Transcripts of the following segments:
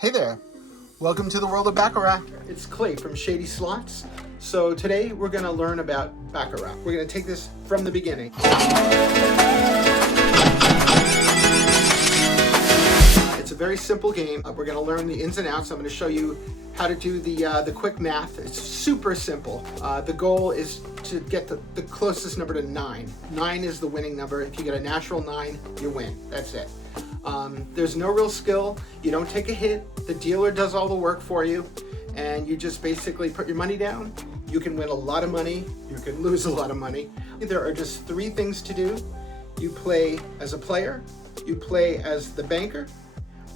Hey there, welcome to the world of Baccarat. It's Clay from Shady Slots. So today we're going to learn about Baccarat. We're going to take this from the beginning. It's a very simple game. We're going to learn the ins and outs. I'm going to show you how to do the quick math. It's super simple. The goal is to get the closest number to 9. 9 is the winning number. If you get a natural 9, you win. That's it. There's no real skill. You don't take a hit. The dealer does all the work for you, and you just basically put your money down. You can win a lot of money. You can lose a lot of money. There are just 3 things to do. You play as a player, you play as the banker,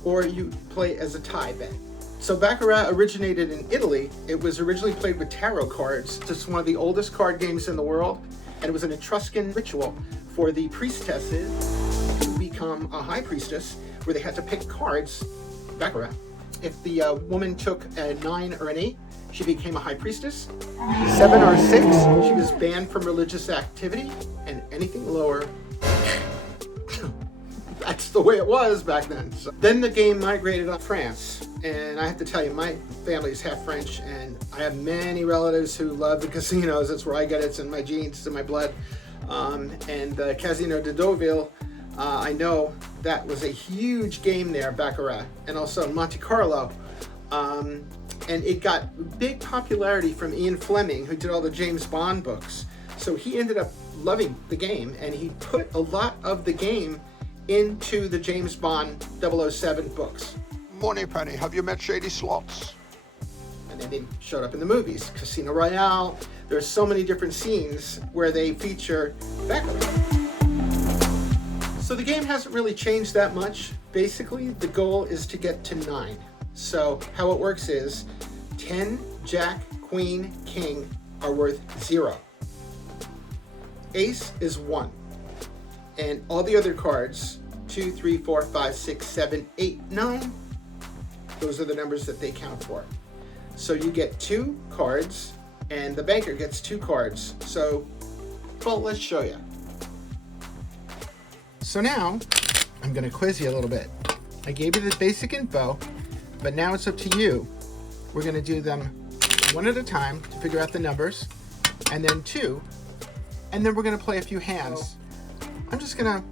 or you play as a tie bet. So Baccarat originated in Italy. It was originally played with tarot cards. It's one of the oldest card games in the world, and it was an Etruscan ritual for the priestesses to become a high priestess, where they had to pick cards. Baccarat. If the woman took a 9 or an 8, she became a high priestess. 7 or 6, she was banned from religious activity, and anything lower, that's the way it was back then. So then the game migrated to France, and I have to tell you, my family is half French, and I have many relatives who love the casinos. That's where I get it. It's in my genes, it's in my blood. And the Casino de Deauville, I know that was a huge game there, Baccarat, and also Monte Carlo. And it got big popularity from Ian Fleming, who did all the James Bond books. So he ended up loving the game, and he put a lot of the game into the James Bond 007 books. Morning, Penny. Have you met Shady Slots? And then they showed up in the movies. Casino Royale. There's so many different scenes where they feature Baccarat. So the game hasn't really changed that much. Basically, the goal is to get to 9. So how it works is 10, Jack, Queen, King are worth 0. Ace is 1. And all the other cards, 2, 3, 4, 5, 6, 7, 8, 9, those are the numbers that they count for. So you get 2 cards, and the banker gets 2 cards. So, well, let's show you. So now, I'm going to quiz you a little bit. I gave you the basic info, but now it's up to you. We're going to do them one at a time to figure out the numbers, and then 2, and then we're going to play a few hands. I'm just going to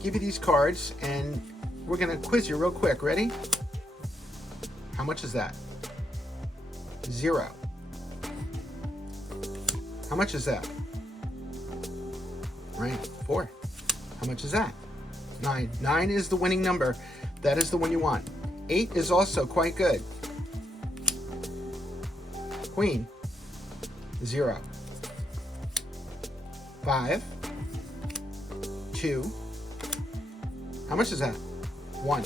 give you these cards, and we're going to quiz you real quick. Ready? How much is that? 0. How much is that? Right, 4. How much is that? 9. 9 is the winning number. That is the one you want. 8 is also quite good. Queen, 0. 5, 2. How much is that? 1.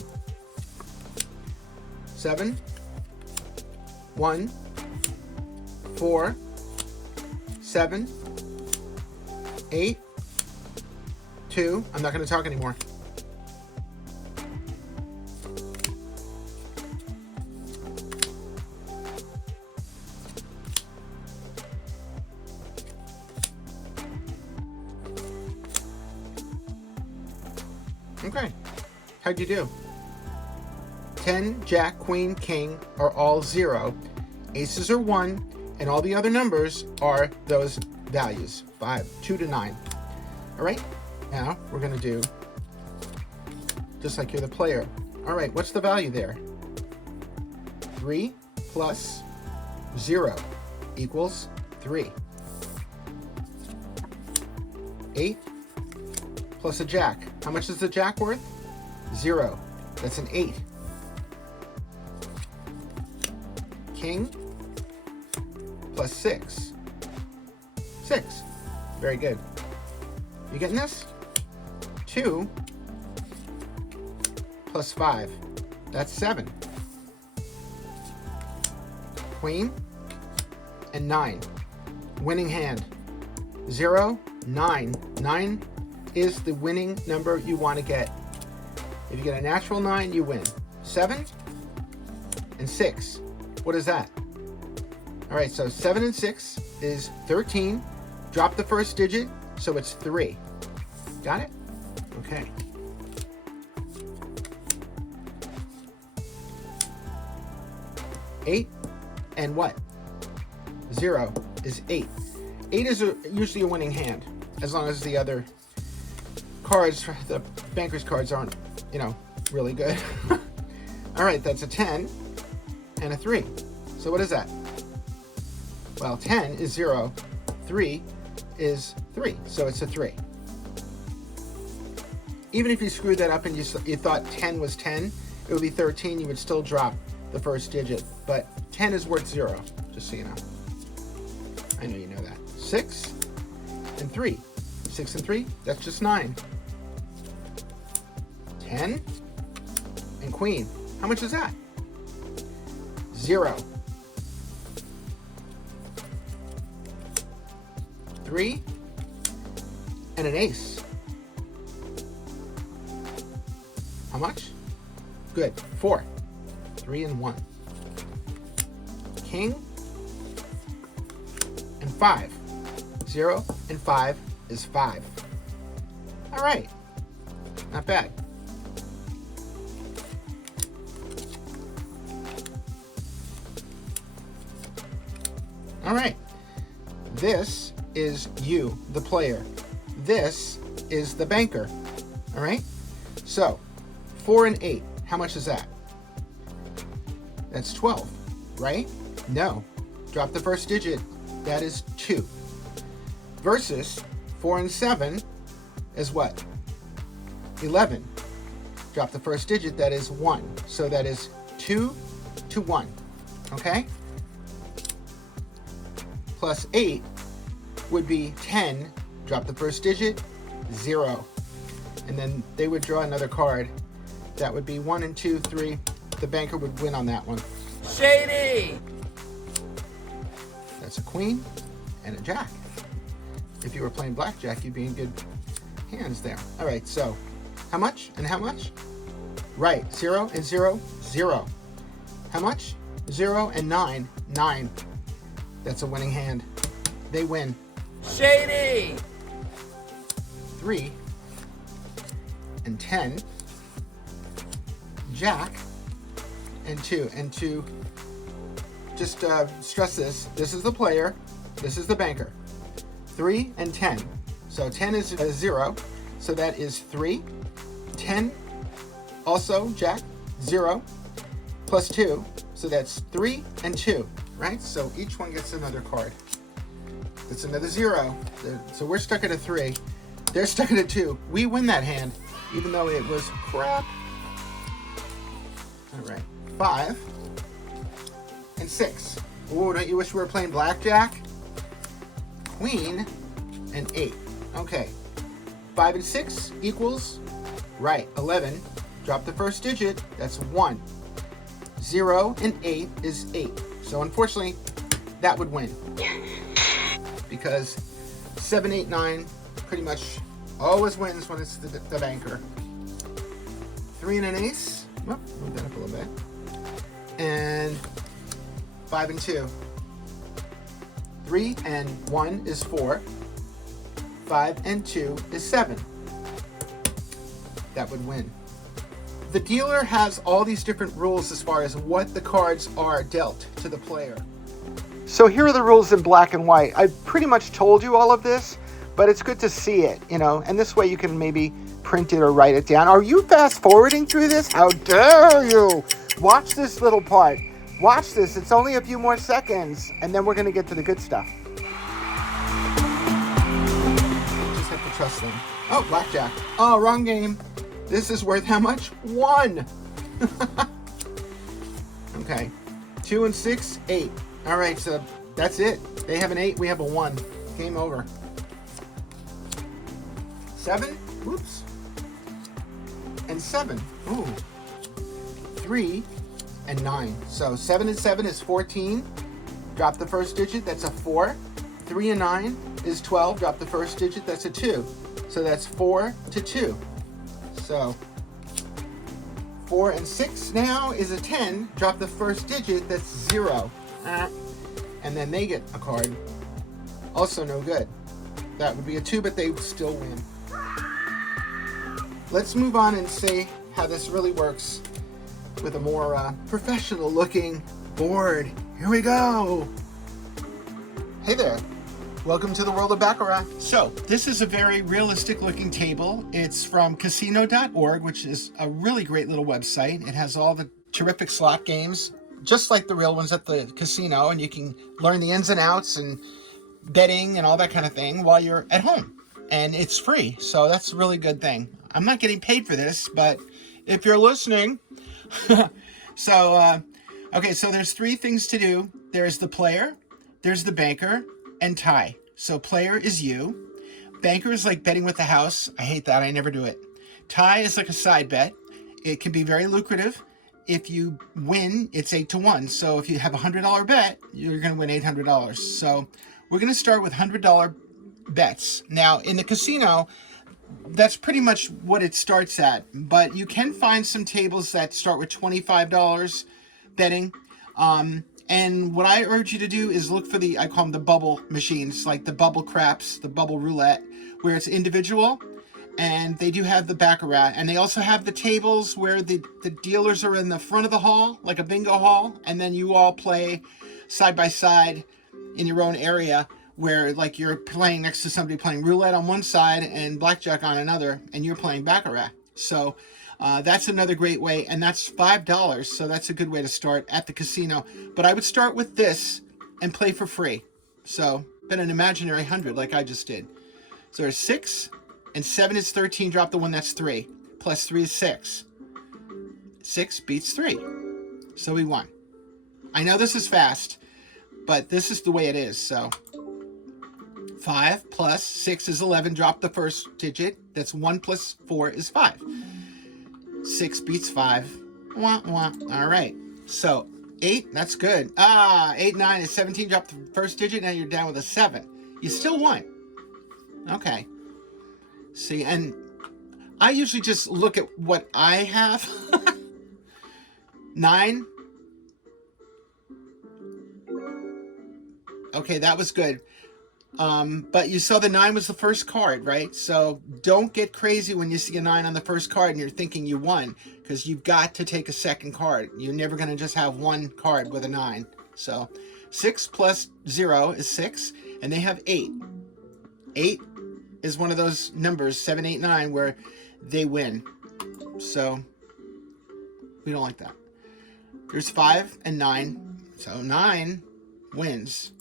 7, 1, 4, 7, 8, 2. I'm not going to talk anymore. Okay, how'd you do? 10, Jack, Queen, King are all 0. Aces are 1, and all the other numbers are those values, 5, 2 to 9. All right, now we're going to do just like you're the player. All right, what's the value there? 3 plus 0 equals 3. 8 plus a jack. How much is the jack worth? 0. That's an 8. King plus 6. 6. Very good. You getting this? 2 plus 5. That's 7. Queen and 9. Winning hand. 0, 9. 9 is the winning number you want to get. If you get a natural 9, you win. 7 and 6. What is that? All right, so 7 and 6 is 13. Drop the first digit, so it's 3. Got it? Okay. 8 and what? 0 is 8. 8 is usually a winning hand, as long as the other cards, the banker's cards, aren't, really good. All right, that's a 10 and a 3. So what is that? Well, 10 is 0, 3 is 3, so it's a 3. Even if you screwed that up and you thought 10 was 10, it would be 13, you would still drop the first digit, but 10 is worth 0, just so you know. I know you know that. 6 and 3. 6 and 3, that's just 9. 10 and queen. How much is that? 0. 3 and an ace. How much? Good. 4. 3 and 1. King and 5. 0 and 5 is 5. All right. Not bad. All right. This is you, the player. This is the banker. All right? So, 4 and 8. How much is that? That's 12, right? No. Drop the first digit. That is 2. Versus 4 and 7 is what? 11. Drop the first digit. That is 1. So that is 2 to 1. Okay? Plus 8 would be 10. Drop the first digit. 0. And then they would draw another card. That would be 1 and 2, 3. The banker would win on that one. Shady! That's a queen and a jack. If you were playing blackjack, you'd be in good hands there. All right, so how much and how much? Right, 0 and 0, 0. How much? 0 and 9, 9. That's a winning hand. They win. Shady! 3 and 10. Jack and 2. And to just stress this is the player, this is the banker. 3 and 10. So 10 is 0, so that is 3. 10, also Jack, 0, plus 2, so that's 3 and 2, right? So each one gets another card. It's another 0. So we're stuck at a 3. They're stuck at a 2. We win that hand, even though it was crap. All right, 5 and 6. Oh, don't you wish we were playing blackjack? Queen and 8. Okay, 5 and 6 equals, right, 11. Drop the first digit, that's 1. 0 and 8 is 8. So unfortunately, that would win. Because 7, 8, 9 pretty much always wins when it's the banker. 3 and an ace. Well, move that up a little bit. And 5 and 2. 3 and 1 is 4. 5 and 2 is 7. That would win. The dealer has all these different rules as far as what the cards are dealt to the player. So here are the rules in black and white. I pretty much told you all of this, but it's good to see it, and this way you can maybe print it or write it down. Are you fast forwarding through this? How dare you? Watch this little part. Watch this. It's only a few more seconds, and then we're going to get to the good stuff. You just have to trust them. Oh, blackjack. Oh, wrong game. This is worth how much? 1. Okay. 2 and 6, 8. All right, so that's it. They have an 8, we have a 1. Game over. 7. Whoops. And 7. Ooh. 3 and 9. So 7 and 7 is 14. Drop the first digit, that's a 4. 3 and 9 is 12. Drop the first digit, that's a 2. So that's 4 to 2. So 4 and 6 now is a 10. Drop the first digit, that's 0. And then they get a card. Also no good. That would be a 2, but they still win. Let's move on and see how this really works with a more professional looking board. Here we go. Hey there. Welcome to the world of Baccarat. So, this is a very realistic looking table. It's from casino.org, which is a really great little website. It has all the terrific slot games, just like the real ones at the casino, and you can learn the ins and outs and betting and all that kind of thing while you're at home. And it's free, so that's a really good thing. I'm not getting paid for this, but if you're listening... Okay, so there's three things to do. There's the player, there's the banker, and tie. So player is you. Banker is like betting with the house. I hate that. I never do it. Tie is like a side bet. It can be very lucrative. If you win, it's 8-1. So if you have a $100 bet, you're going to win $800. So we're going to start with $100 bets. Now, in the casino, that's pretty much what it starts at. But you can find some tables that start with $25 betting. And what I urge you to do is look for I call them the bubble machines, like the bubble craps, the bubble roulette, where it's individual. And they do have the Baccarat. And they also have the tables where the dealers are in the front of the hall, like a bingo hall. And then you all play side by side in your own area, where like you're playing next to somebody playing roulette on one side and blackjack on another, and you're playing Baccarat. So that's another great way, and that's $5, so that's a good way to start at the casino. But I would start with this and play for free. So bet an imaginary 100 like I just did. So there's 6, and 7 is 13. Drop the one, that's 3. Plus 3 is 6. 6 beats 3. So we won. I know this is fast, but this is the way it is. So 5 plus 6 is 11. Drop the first digit. That's 1 plus 4 is 5. 6 beats 5. Wah, wah. All right. So 8, that's good. 8, 9 is 17. Drop the first digit. Now you're down with a 7. You still won. Okay. See, and I usually just look at what I have. 9. Okay, that was good. But you saw the 9 was the first card, right? So don't get crazy when you see a 9 on the first card and you're thinking you won, because you've got to take a second card. You're never going to just have one card with a 9. So 6 plus 0 is 6, and they have 8. 8 is one of those numbers, 7, 8, 9, where they win. So we don't like that. There's 5 and 9. So 9 wins.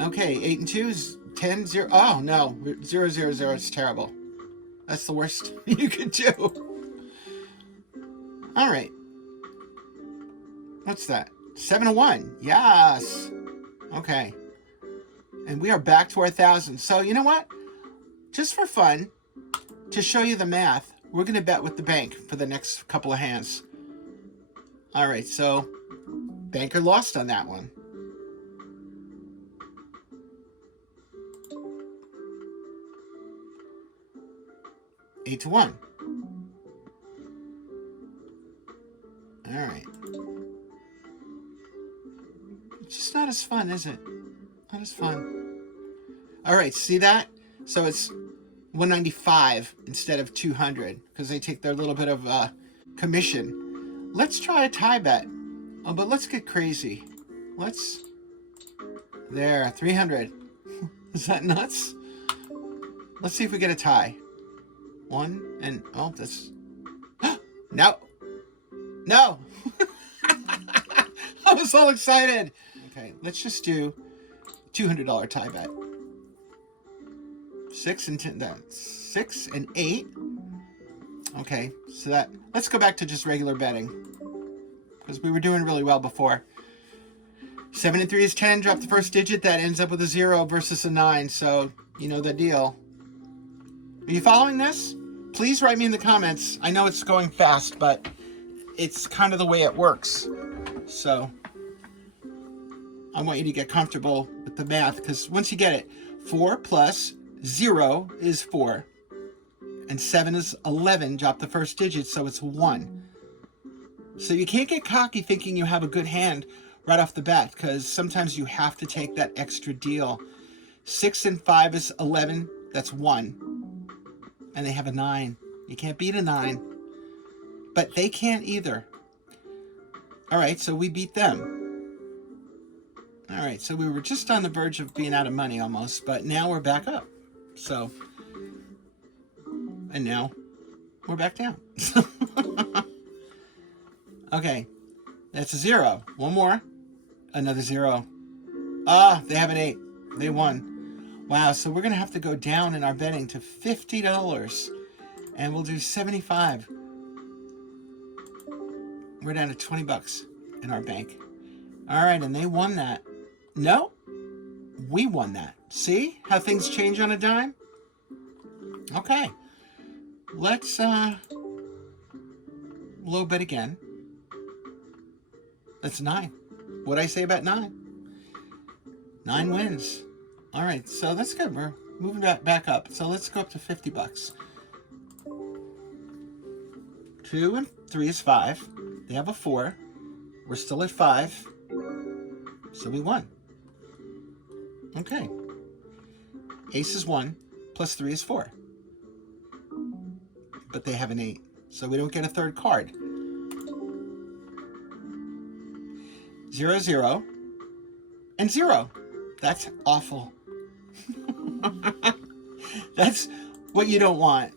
Okay, 8 and 2 is 10, 0. Oh, no. 0, 0, 0. It's terrible. That's the worst you could do. All right. What's that? 7 and 1. Yes. Okay. And we are back to our 1,000. So, you know what? Just for fun, to show you the math, we're going to bet with the bank for the next couple of hands. All right, so banker lost on that one. 8-1. All right. It's just not as fun, is it? Not as fun. All right, see that? So it's 195 instead of 200 because they take their little bit of commission. Let's try a tie bet. Oh, but let's get crazy. There, 300. Is that nuts? Let's see if we get a tie. 1 and oh, that's no. I was all excited. Okay, let's just do $200 tie bet. 6 and 10. That's 6 and 8. Okay, so that let's go back to just regular betting because we were doing really well before. 7 and 3 is 10. Drop the first digit. That ends up with a 0 versus a 9. So you know the deal. Are you following this? Please write me in the comments. I know it's going fast, but it's kind of the way it works. So I want you to get comfortable with the math because once you get it, 4 plus 0 is 4. And 7 is 11. Drop the first digit, so it's 1. So you can't get cocky thinking you have a good hand right off the bat because sometimes you have to take that extra deal. 6 and 5 is 11. That's 1. And they have a 9. You can't beat a 9. But they can't either. All right, so we beat them. All right, so we were just on the verge of being out of money almost, but now we're back up. So, and now we're back down. Okay, that's a 0. One more. Another 0. Ah, they have an 8. They won. Wow, so we're going to have to go down in our betting to $50. And we'll do 75. We're down to 20 bucks in our bank. All right, and they won that. No, we won that. See how things change on a dime? Okay, let's low bet again. That's 9. What'd I say about 9? 9 wins. All right, so that's good. We're moving back up. So let's go up to 50 bucks. 2 and 3 is 5. They have a 4. We're still at 5. So we won. Okay. Ace is 1, plus 3 is 4. But they have an 8, so we don't get a third card. 0, 0, and 0. That's awful. That's what you don't want.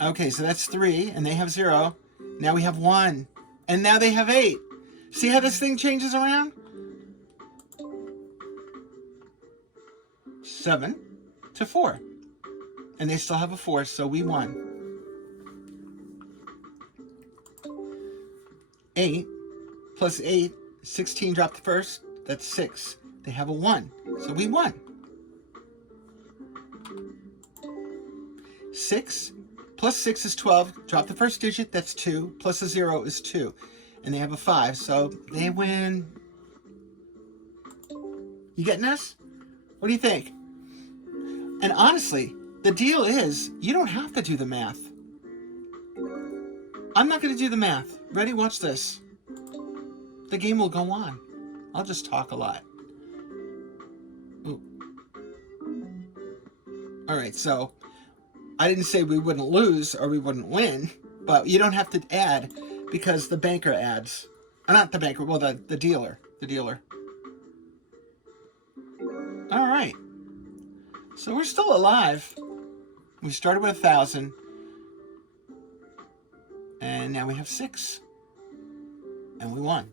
Okay, so that's 3, and they have 0. Now we have 1, and now they have 8. See how this thing changes around? 7 to 4. And they still have a 4, so we won. 8 plus 8, 16 dropped the first. That's 6. They have a 1, so we won. 6 plus 6 is 12. Drop the first digit, that's 2. Plus a 0 is 2. And they have a 5, so they win. You getting this? What do you think? And honestly, the deal is, you don't have to do the math. I'm not going to do the math. Ready? Watch this. The game will go on. I'll just talk a lot. Ooh. All right, so I didn't say we wouldn't lose or we wouldn't win, but you don't have to add because the banker adds. Not the banker, well, the dealer. The dealer. All right. So we're still alive. We started with 1,000. And now we have 6. And we won.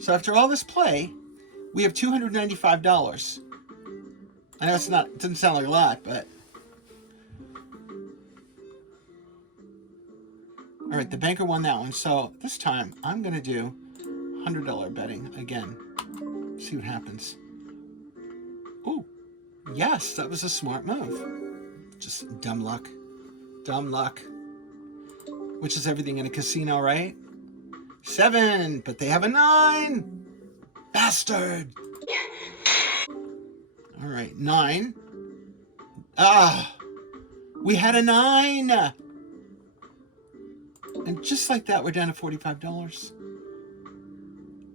So after all this play, we have $295. I know it doesn't sound like a lot, but... All right, the banker won that one. So this time, I'm going to do $100 betting again. See what happens. Ooh, yes, that was a smart move. Just dumb luck. Dumb luck. Which is everything in a casino, right? 7, but they have a 9. Bastard. All right, 9. Ah, we had a 9. And just like that, we're down to $45.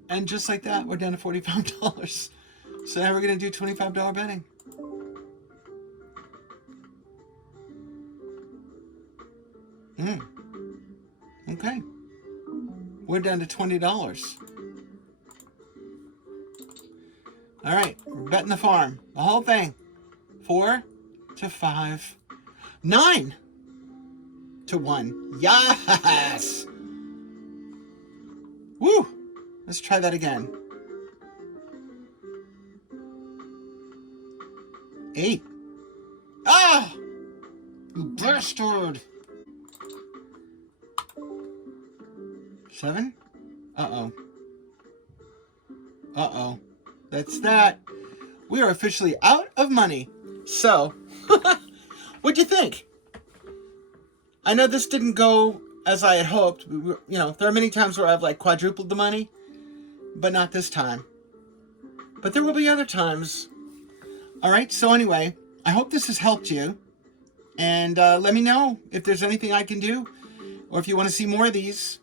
And just like that, we're down to $45. So now we're going to do $25 betting. Okay. We're down to $20. All right, we're betting the farm. The whole thing. 4 to 5. 9 to 1. Yes! Woo! Let's try that again. 8. Ah! You bastard! 7? Uh-oh. Uh-oh. That's that. We are officially out of money. So, what'd you think? I know this didn't go as I had hoped. You know, there are many times where I've like quadrupled the money, but not this time. But there will be other times. All right, so anyway, I hope this has helped you. And let me know if there's anything I can do or if you want to see more of these.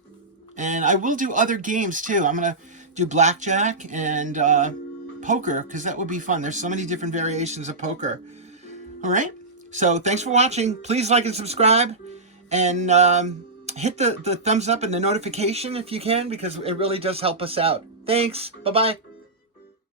And I will do other games too. I'm going to do blackjack and poker because that would be fun. There's so many different variations of poker. All right. So thanks for watching. Please like and subscribe. And hit the thumbs up and the notification if you can, because it really does help us out. Thanks. Bye-bye.